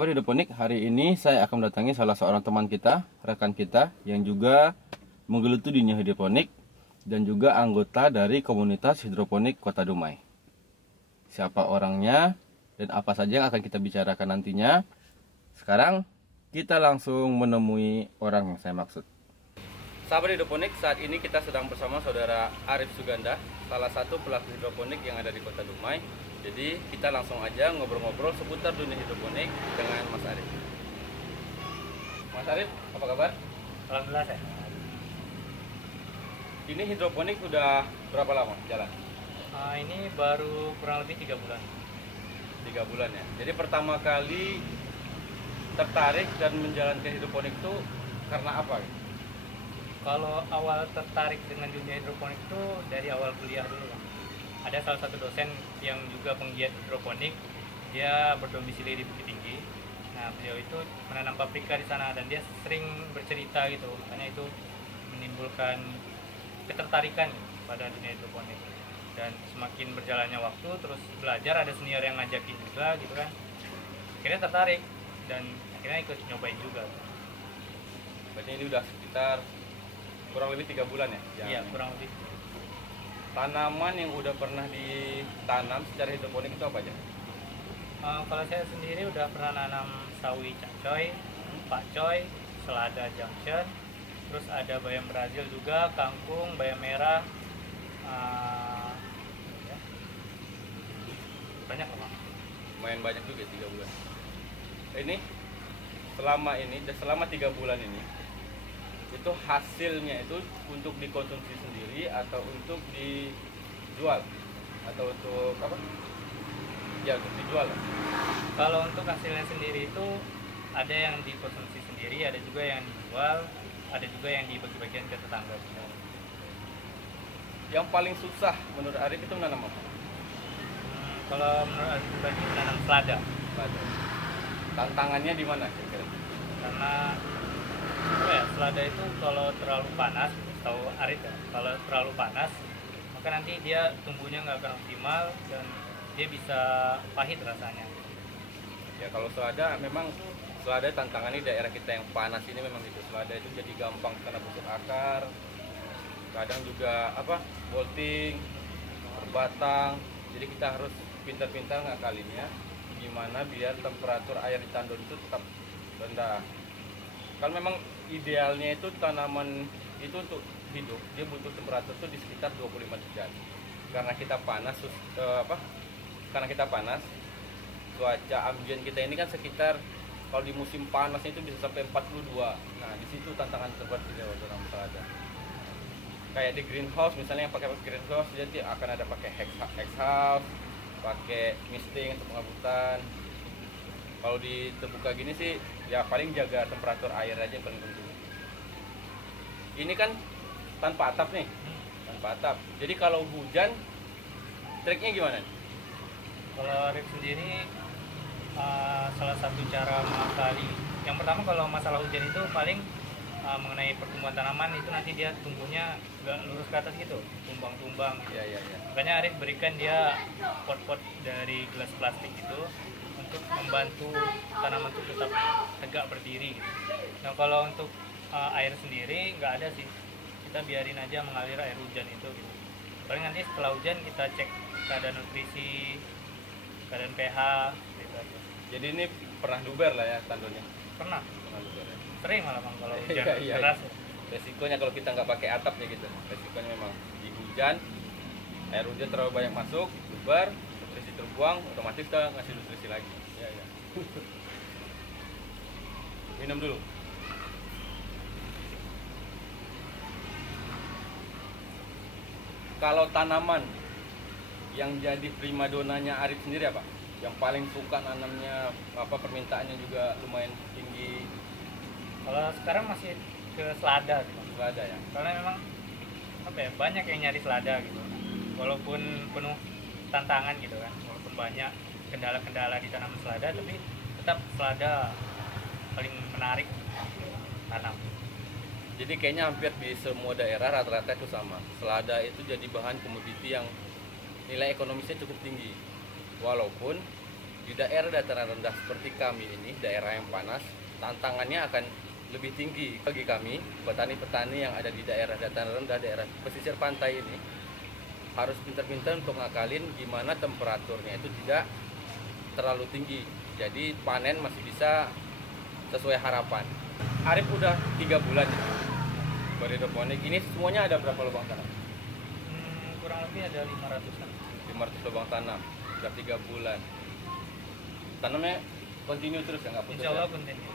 Sahabat hidroponik, hari ini saya akan mendatangi salah seorang teman kita, rekan kita yang juga menggeluti dunia hidroponik dan juga anggota dari komunitas hidroponik Kota Dumai. Siapa orangnya dan apa saja yang akan kita bicarakan nantinya? Sekarang kita langsung menemui orang yang saya maksud. Sahabat hidroponik, saat ini kita sedang bersama saudara Arif Suganda, salah satu pelaku hidroponik yang ada di Kota Dumai. Jadi kita langsung aja ngobrol-ngobrol seputar dunia hidroponik dengan Mas Arif. Mas Arif, apa kabar? Alhamdulillah sehat. Ini hidroponik udah berapa lama jalan? Ini baru kurang lebih 3 bulan. 3 bulan ya. Jadi pertama kali tertarik dan menjalankan hidroponik itu karena apa? Kalau awal tertarik dengan dunia hidroponik itu dari awal kuliah dulu, Bang. Ada salah satu dosen yang juga penggiat hidroponik, dia berdomisili di Bukit Tinggi. Nah, beliau itu menanam paprika di sana dan dia sering bercerita gitu, makanya itu menimbulkan ketertarikan pada dunia hidroponik. Dan semakin berjalannya waktu, terus belajar, ada senior yang ngajakin juga gitu kan, akhirnya tertarik dan akhirnya ikut nyobain juga. Berarti ini udah sekitar kurang lebih 3 bulan ya? Iya, kurang lebih. Tanaman yang udah pernah ditanam secara hidroponik itu apa aja? Kalau saya sendiri udah pernah nanam sawi cacoy, pakcoy, selada junction, terus ada bayam Brazil juga, kangkung, bayam merah, ya. Banyak lah, Bang. Lumayan banyak juga 3 bulan. Ini selama 3 bulan ini itu hasilnya itu untuk dikonsumsi sendiri atau untuk dijual atau untuk apa? Ya, untuk dijual. Kalau untuk hasilnya sendiri itu ada yang dikonsumsi sendiri, ada juga yang dijual, ada juga yang dibagi-bagian ke tetangga. Yang paling susah menurut Arif itu menanam apa? Kalau menurut Arif pribadi menanam selada. Tantangannya di mana kira-kira? Karena selada itu kalau terlalu panas, tahu Arif ya, kalau terlalu panas maka nanti dia tumbuhnya nggak akan optimal dan dia bisa pahit rasanya. Ya, kalau selada memang tantangannya di daerah kita yang panas ini memang gitu. Selada itu jadi gampang karena busuk akar, kadang juga bolting, berbatang. Jadi kita harus pintar-pintar ngakalinnya gimana biar temperatur air di tandon itu tetap rendah. Kalau memang idealnya itu tanaman itu untuk hidup dia butuh temperatur itu di sekitar 25 derajat. Karena kita panas cuaca ambien kita ini kan sekitar, kalau di musim panas itu bisa sampai 42. Nah, di situ tantangan terberat dalam selada. Kayak di greenhouse misalnya, yang pakai greenhouse jadi akan ada pakai hexhouse, pakai misting untuk pengabutan. Kalau di terbuka gini sih ya paling jaga temperatur air aja yang paling penting. Ini kan tanpa atap nih, tanpa atap. Jadi kalau hujan, triknya gimana? Kalau Arif sendiri salah satu cara mengakali, yang pertama kalau masalah hujan itu paling mengenai pertumbuhan tanaman itu nanti dia tumbuhnya nggak lurus ke atas gitu, tumbang-tumbang. Ya. Makanya Arif berikan dia pot-pot dari gelas plastik itu untuk membantu tanaman itu tetap tegak berdiri gitu. Nah, kalau untuk air sendiri nggak ada sih, kita biarin aja mengalir air hujan itu gitu. Paling nanti setelah hujan kita cek keadaan nutrisi, keadaan pH gitu aja. Jadi ini pernah duber lah ya tandonnya? Pernah duber ya? Sering malah, Bang, kalau hujan iya. deras. Resikonya kalau kita nggak pakai atapnya gitu, resikonya memang di hujan, air hujan terlalu banyak masuk, duber, nutrisi terbuang, otomatis kita ngasih nutrisi lagi. Ya. Minum dulu. Kalau tanaman yang jadi primadonanya Arif sendiri apa? Yang paling suka nanamnya, permintaannya juga lumayan tinggi? Kalau sekarang masih ke selada gitu. Selada ya? Karena memang banyak yang nyari selada gitu. Walaupun penuh tantangan gitu kan, walaupun banyak kendala-kendala di tanaman selada, tapi tetap selada paling menarik tanam. Jadi kayaknya hampir di semua daerah rata-rata itu sama. Selada itu jadi bahan komoditi yang nilai ekonomisnya cukup tinggi. Walaupun Di daerah dataran rendah seperti kami ini, daerah yang panas, tantangannya akan lebih tinggi bagi kami, petani-petani yang ada di daerah dataran rendah, daerah pesisir pantai ini, harus pintar-pintar untuk ngakalin gimana temperaturnya itu tidak terlalu tinggi. Jadi panen masih bisa sesuai harapan. Arif udah 3 bulan ya, berhidroponik. Ini semuanya ada berapa lubang tanam? Kurang lebih ada 500-an. 500 lubang tanam, udah 3 bulan. Tanamnya continue terus ya, nggak putus? Insya Allah Ya? continue.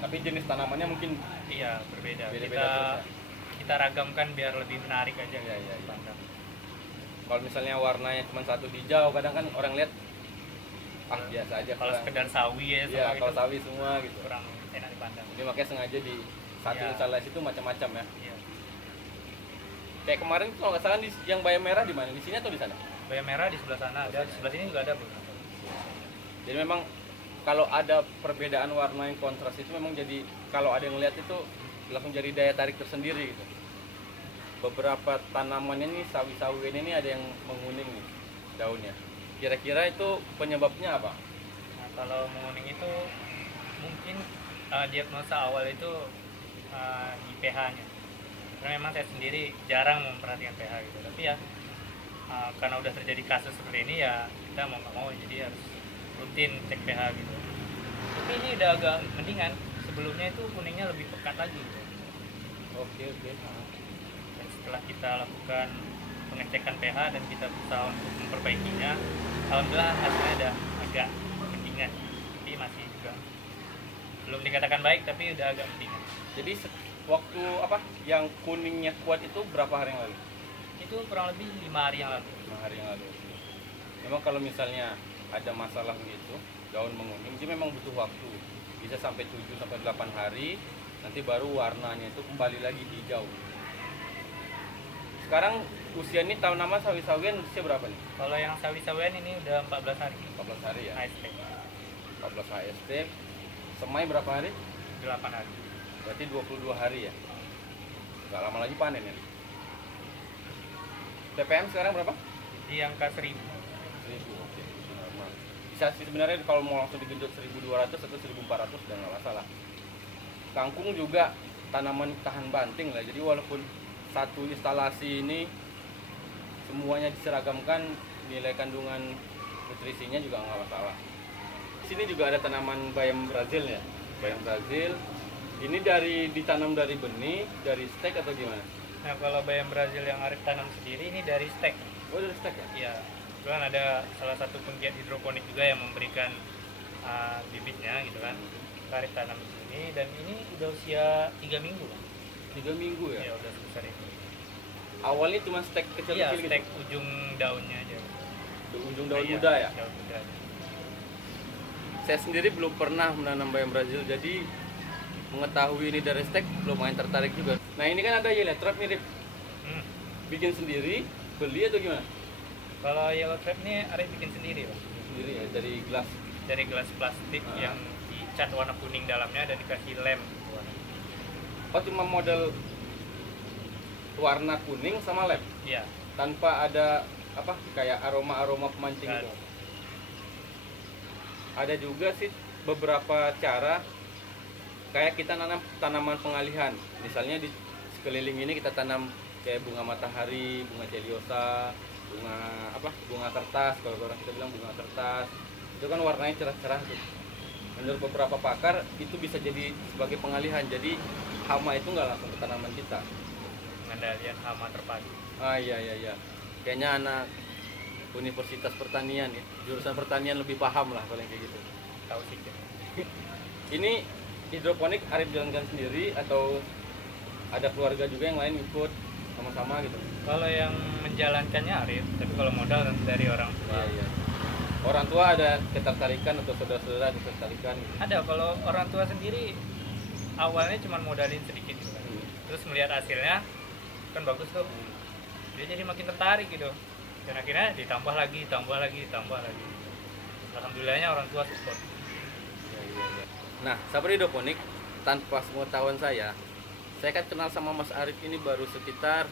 Tapi jenis tanamannya mungkin Iya, berbeda. Beda-beda terus ya? Kita ragamkan biar lebih menarik aja. Iya, iya, iya. Pandang. kalau misalnya warnanya cuma satu hijau, kadang kan orang lihat biasa aja. Kalau kurang- sekedar sawi ya, Iya, semua kalau itu sawi semua gitu. kurang enak dipandang. Jadi makanya sengaja di satu Iya. instalasi itu macam-macam ya. Iya. Kayak kemarin tuh kalau nggak salah yang bayam merah di mana? Di sini atau di sana? Bayam merah di sebelah sana ada, di sebelah sini juga ada, Bu. Jadi memang kalau ada perbedaan warna yang kontras itu memang jadi, kalau ada yang lihat itu langsung jadi daya tarik tersendiri gitu. Beberapa tanamannya nih, sawi-sawi ini ada yang menguning nih daunnya. Kira-kira itu penyebabnya apa? Nah, kalau menguning itu mungkin diagnosa awal itu di pH-nya. Karena memang saya sendiri jarang memperhatikan pH gitu. Tapi ya karena udah terjadi kasus seperti ini ya kita mau nggak mau jadi harus rutin cek pH gitu. Tapi ini udah agak mendingan. Sebelumnya itu kuningnya lebih pekat lagi gitu. Oke. Dan setelah kita lakukan pengecekan pH dan kita berusaha untuk memperbaikinya, alhamdulillah hasilnya udah agak mendingan. Tapi masih juga belum dikatakan baik, tapi udah agak mendingan. Jadi waktu apa yang kuningnya kuat itu berapa hari yang lalu? Itu kurang lebih 5 hari yang lalu. 5 hari yang lalu. Memang kalau misalnya ada masalah gitu, daun menguning, dia memang butuh waktu. Bisa sampai 7 sampai 8 hari, nanti baru warnanya itu kembali lagi hijau. Sekarang usia ini tanaman sawi-sawian usia berapa nih? Kalau yang sawi-sawian ini udah 14 hari. 14 hari ya. AST 14 HST. Semai berapa hari? 8 hari. Berarti 22 hari ya. Gak lama lagi panen ya. TPM sekarang berapa? Di angka 1000. 1000. Oke. Normal. Bisa sih sebenarnya kalau mau langsung digenjot 1200 atau 1400 udah nggak masalah. Kangkung juga tanaman tahan banting lah. Jadi walaupun satu instalasi ini semuanya diseragamkan, nilai kandungan nutrisinya juga nggak masalah. Di sini juga ada tanaman bayam Brazil ya. Bayam Brazil. Ini ditanam dari benih, dari stek atau gimana? Nah, kalau bayam Brazil yang Arif tanam sendiri ini dari stek. Oh, dari stek ya? Iya. Kebetulan ada salah satu penggiat hidroponik juga yang memberikan bibitnya gitu kan. Arif tanam di sini dan ini udah usia 3 minggu. 3 minggu ya? Ya udah sebesar itu. Awalnya cuma stek Iya, kecil-kecil stek gitu? ujung daunnya aja. Ujung daun Iya, muda ya? Daun muda. Saya sendiri belum pernah menanam bayam Brazil, jadi mengetahui ini dari stek lumayan tertarik juga. Nah ini kan ada yellow trap mirip, Hmm. bikin sendiri, beli atau gimana? Kalau yellow trap ini Arif bikin sendiri, Pak. Bikin sendiri ya, dari gelas. Dari gelas plastik yang dicat warna kuning dalamnya dan dikasih lem. Oh cuma model warna kuning sama lem, Iya. tanpa ada apa kayak aroma pemancing Nggak gitu. Ada juga sih beberapa cara kayak kita nanam tanaman pengalihan. Misalnya di sekeliling ini kita tanam kayak bunga matahari, bunga celiosa, bunga kertas, kalau orang kita bilang bunga kertas. Itu kan warnanya cerah-cerah tuh. Menurut beberapa pakar itu bisa jadi sebagai pengalihan. Jadi hama itu nggak langsung ke tanaman kita. Pengendalian hama terpadu. Iya. Kayaknya anak Universitas Pertanian ya, jurusan pertanian lebih paham lah paling kayak gitu. Tahu sih. Ini hidroponik Arif jalankan sendiri atau ada keluarga juga yang lain ikut sama-sama gitu? Kalau yang menjalankannya Arif, tapi kalau modal dari orang tua. Iya. Orang tua ada ketertarikan atau saudara-saudara ada ketertarikan gitu? Ada, kalau orang tua sendiri awalnya cuma modalin sedikit gitu kan. Terus melihat hasilnya kan bagus tuh. Dia jadi makin tertarik gitu. Dan akhirnya ditambah lagi. Alhamdulillahnya orang tua support. Iya. Nah, sahabat hidroponik, tanpa sepengetahuan saya kan kenal sama Mas Arif ini baru sekitar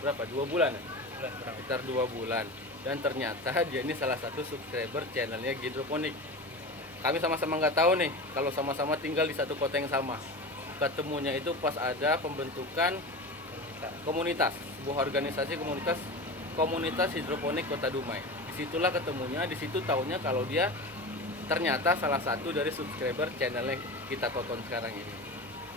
berapa? 2 bulan ya? Bulan kurang. Sekitar 2 bulan. dan ternyata dia ini salah satu subscriber channelnya Hidroponik. Kami sama-sama nggak tahu nih kalau sama-sama tinggal di satu kota yang sama. Ketemunya itu pas ada pembentukan komunitas, sebuah organisasi komunitas hidroponik Kota Dumai. Disitulah ketemunya, disitu taunya kalau dia ternyata salah satu dari subscriber channel yang kita tonton sekarang ini.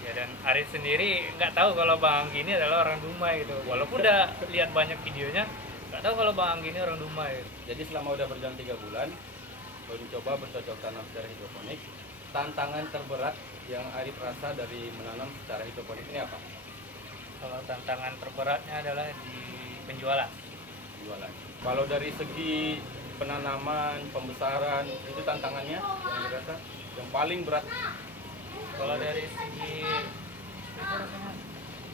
Ya, dan Arif sendiri nggak tahu kalau Bang Anggi ini adalah orang Dumai gitu. Walaupun udah lihat banyak videonya, nggak tahu kalau Bang Anggi ini orang Dumai. Jadi selama udah berjalan 3 bulan, mencoba bercocok tanam secara hidroponik, tantangan terberat yang Arif rasa dari menanam secara hidroponik ini apa? Kalau tantangan terberatnya adalah di penjualan. Jualan. Kalau dari segi penanaman, pembesaran, itu tantangannya yang dirasa yang paling berat. Kalau dari segi itu rasanya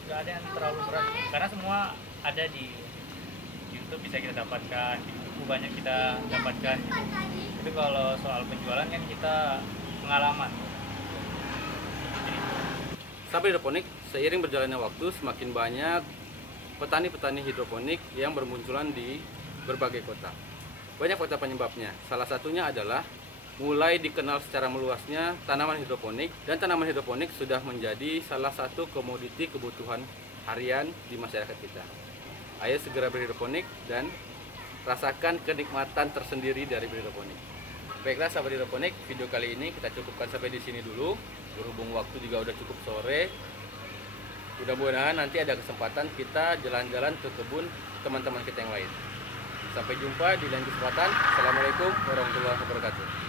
nggak ada yang terlalu berat karena semua ada di YouTube, bisa kita dapatkan, di buku banyak kita dapatkan. Itu kalau soal penjualan kan kita pengalaman. Sahabat hidroponik, seiring berjalannya waktu semakin banyak petani-petani hidroponik yang bermunculan di berbagai kota. Banyak faktor penyebabnya. Salah satunya adalah mulai dikenal secara meluasnya tanaman hidroponik, dan tanaman hidroponik sudah menjadi salah satu komoditi kebutuhan harian di masyarakat kita. Ayo segera berhidroponik dan rasakan kenikmatan tersendiri dari berhidroponik. Baiklah sahabat hidroponik, video kali ini kita cukupkan sampai di sini dulu. Berhubung waktu juga udah cukup sore, mudah-mudahan nanti ada kesempatan kita jalan-jalan ke kebun teman-teman kita yang lain. Sampai jumpa di lain kesempatan. Assalamualaikum warahmatullahi wabarakatuh.